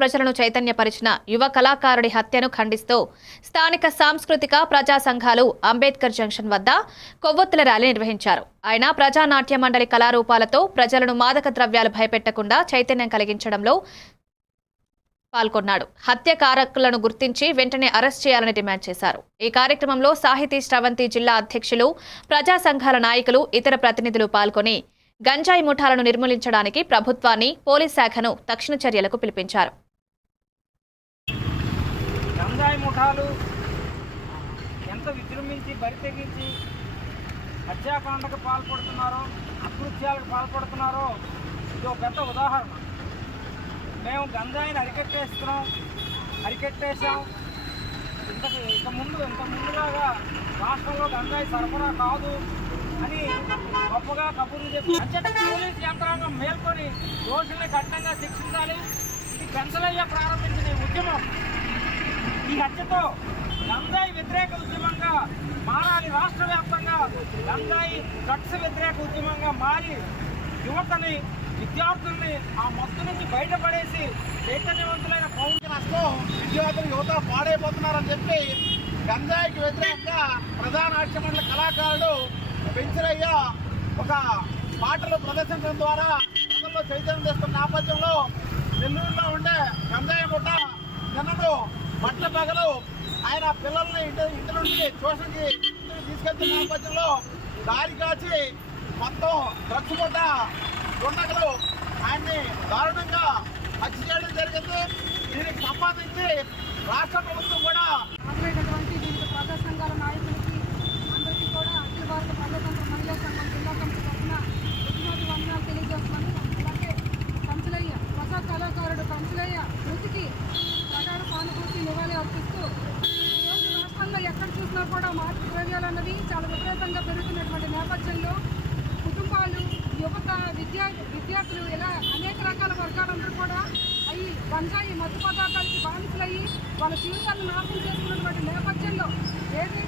ప్రజలను చైతన్యపరిచిన యువ కళాకారుడి హత్యను ఖండిస్తూ స్థానిక సాంస్కృతిక ప్రజా సంఘాలు అంబేద్కర్ జంక్షన్ వద్ద కొవ్వొత్తుల ర్యాలీ నిర్వహించారు. ఆయన ప్రజానాట్య మండలి కళారూపాలతో ప్రజలను మాదక ద్రవ్యాలు భయపెట్టకుండా చైతన్యం కలిగించడంలో పాల్గొన్నాడు. హత్య కారకులను గుర్తించి వెంటనే అరెస్ట్ చేయాలని డిమాండ్ చేశారు. ఈ కార్యక్రమంలో సాహితీ శ్రవంతి జిల్లా అధ్యక్షులు ప్రజా సంఘాల నాయకులు ఇతర ప్రతినిధులు పాల్గొని గంజాయి ముఠాలను నిర్మూలించడానికి ప్రభుత్వాన్ని పోలీస్ శాఖను తక్షణ చర్యలకు పిలిపించారు. ముఠాలు ఎంత విజృంభించి బరి తెగించి హత్యాకాండకు పాల్పడుతున్నారో అకృత్యాలకు పాల్పడుతున్నారో ఇది ఒక పెద్ద ఉదాహరణ. మేము గంజాయిని అరికట్టేస్తున్నాం అరికట్టేసాం ఇంత ఇంత ముందు ఇంత ముందులాగా రాష్ట్రంలో గంజాయి సరఫరా కాదు అని గొప్పగా కబుర్లు చెప్పి పోలీస్ యంత్రాంగం మేల్కొని దోషుల్ని కఠినంగా శిక్షించాలి. ఇది పెంచలయ్య ప్రారంభించిన ఉద్యమం. ఈ హత్యతో గంజాయి వ్యతిరేక ఉద్యమంగా మారాలి రాష్ట్ర వ్యాప్తంగా. గంజాయి డ్రగ్స్ వ్యతిరేక ఉద్యమంగా మారి యువతని విద్యార్థుల్ని ఆ మత్తు నుంచి బయటపడేసి చైతన్యవంతులైన పౌరుల విద్యార్థులు యువత పాడైపోతున్నారని చెప్పి గంజాయికి వ్యతిరేకంగా ప్రధాన నాట్య కళాకారుడు పెంచరయ్య ఒక పాటలు ప్రదర్శించడం ద్వారా ప్రజల్లో చైతన్యం చేస్తున్న నేపథ్యంలో నెల్లూరులో ఉండే గంజాయి ముఠ నిన్నను పట్ల పగలు ఆయన పిల్లల్ని ఇంటి ఇంటి నుండి ట్యూషన్కి ఇంటికి తీసుకెళ్తున్న నేపథ్యంలో దారి కాచి మొత్తం డ్రగ్స్ ముఠ దుండగులు ఆయన్ని దారుణంగా హత్య చేయడం జరిగింది. దీనికి సంబంధించి రాష్ట్ర ప్రభుత్వం కూడా హాజరైనటువంటి వివిధ ప్రజా సంఘాల నాయకులకి అందరికీ కూడా అఖిల భారత ప్రజాతంత్ర మహిళా సంఘం జిల్లా కమిటీ తరఫున ఉద్యమాది వందనాలు తెలియజేస్తున్నాను. అలాగే కంచులయ్య ప్రజా కళాకారుడు కంచులయ్య మృతికి ప్రగాఢ సానుభూతి నివాళి అర్పిస్తూ ఈరోజు రాష్ట్రంలో ఎక్కడ చూసినా కూడా మార్పు ద్రవ్యాలు అన్నవి చాలా విపరీతంగా పెరుగుతున్నటువంటి నేపథ్యంలో కుటుంబాలు యువత విద్యా విద్యార్థులు ఇలా అనేక రకాల వర్గాలందరూ కూడా అవి గంజాయి మత్తు పదార్థాలకి బాధితులయ్యి వాళ్ళ జీవితాలను నాశనం చేసుకున్నటువంటి నేపథ్యంలో ఏదైతే